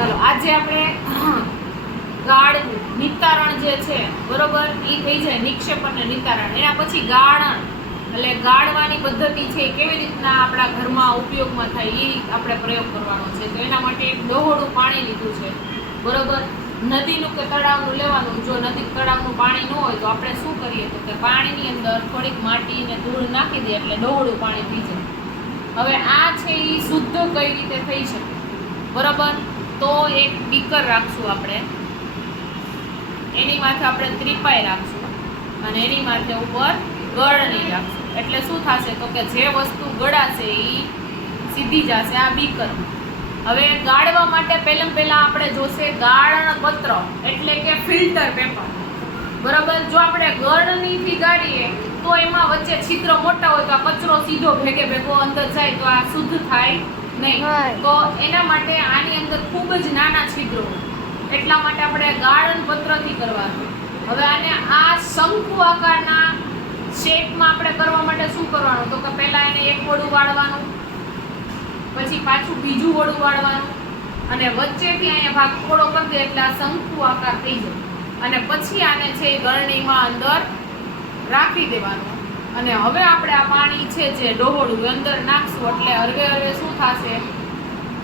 ચાલો આજે આપણે ગાળ નિતારણ જે છે બરોબર એ થઈ જાય નિક્ષેપ અને નિતારણ. એના પછી ગાળણ એટલે ગાળવાની પદ્ધતિ છે કેવી રીતના આપણા ઘરમાં ઉપયોગમાં થાય એ આપણે પ્રયોગ કરવાનો છે. તો એના માટે એક ડહોળું પાણી લીધું છે બરોબર. નદીનું કે તળાવનું લેવાનું. જો નદી તળાવનું પાણી ન હોય તો આપણે શું કરીએ તો કે પાણીની અંદર થોડીક માટી ને ધૂળ નાખી દઈએ એટલે ડહોળું પાણી થઈ જાય. હવે આ છે એ શુદ્ધ કઈ રીતે થઈ શકે બરોબર. તો એક બીકર રાખશું આપણે, એની માથે આપણે ત્રિપાઈ રાખશું અને એની માથે ઉપર ગળણી રાખશું. એટલે શું થશે તો કે જે વસ્તુ ગળાશે એ સીધી જશે આ બીકર. હવે ગાળવા માટે પહેલા આપણે જોશે ગાળણ પત્ર એટલે કે ફિલ્ટર પેપર બરાબર. જો આપણે ગળણીથી ગાળીએ તો એમાં વચ્ચે છિદ્ર મોટા હોય તો આ કચરો સીધો ભેગો અંદર જાય તો આ શુદ્ધ થાય નહીં. તો એના માટે આની અંદર ખૂબ જ નાના છિદ્રો હોય એટલા માટે આપણે ગાળણ પત્રથી કરવાનું. હવે આને આ શંકુ આકારના શેપમાં આપણે કરવા માટે શું કરવાનું તો કે પહેલા એને એક વડું વાળવાનું, પછી પાછું બીજું વડું વાળવાનું અને વચ્ચેથી અહીંયા ભાગ થોડો કરી દે એટલે આ શંકુ આકાર થઈ જાય. અને પછી આને છે એ ગળણીમાં અંદર રાખી દેવાનું. અને હવે આપણે આ પાણી છે જે ડહોળું અંદર નાખશું એટલે હળવે હળવે શું થશે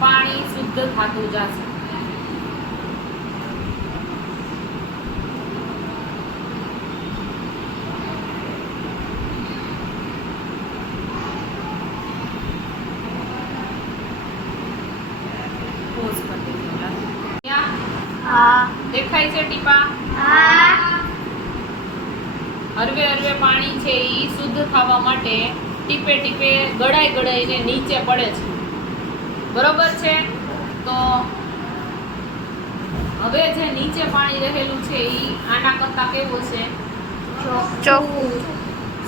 પાણી શુદ્ધ થતું જશે. દેખાય છે ટીપા? હળવે હળવે પાણી છે એ શુદ્ધ થવા માટે ટીપે ટીપે ગળાઈને નીચે પડે છે બરોબર છે. તો હવે જે નીચે પાણી રહેલું છે એ આના કરતા કેવું છે ચોખ્ખું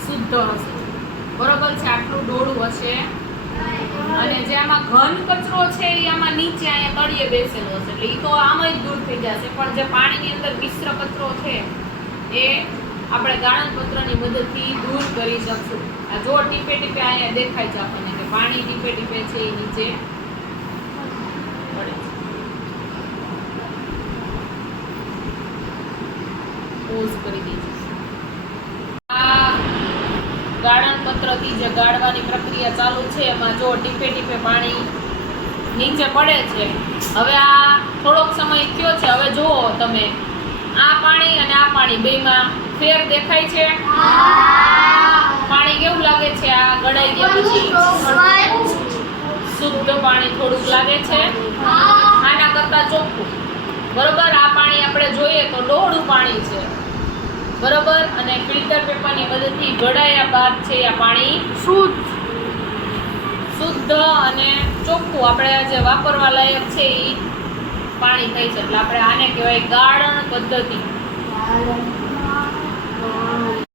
શુદ્ધ હશે બરોબર છે. આટલું ડોળું હશે અને જે આમાં ઘન કચરો છે એ આમાં નીચે અહીંયા તળિયે બેસેલો હશે એટલે એ તો આમ જ દૂર થઈ જશે. પણ જે પાણીની અંદર મિશ્ર કચરો છે એ આપણે ગાળણ પત્રની મદદથી દૂર કરી શકશું. આ જો ટીપે ટીપે અહીંયા દેખાય છે આપણને કે પાણી ટીપે ટીપે છે એ નીચે પડે છે. પોઝ કરી દઈશું. આ ગાળણ પત્રથી જે ગાળવાની પ્રક્રિયા ચાલુ છે એમાં જો ટીપે ટીપે પાણી નીચે પડે છે. હવે આ થોડોક સમય થયો છે. હવે જુઓ તમે આ પાણી અને આ પાણી બેમાં ફેર દેખાય છે? પાણી કેવું લાગે છે? આ ગળાઈ ગયા પછી શુદ્ધ પાણી થોડુંક લાગે છે આના કરતા ચોખ્ખું બરોબર. આ પાણી આપણે જોઈએ તો ડહોળું પાણી છે બરોબર. અને ફિલ્ટર પેપરની મદદથી ગળાયા બાદ છે આ પાણી શુદ્ધ અને ચોખ્ખું આપણે જે વાપરવા લાયક છે એ પાણી થઈ છે. એટલે આપણે આને કહેવાય ગાળણ પદ્ધતિ.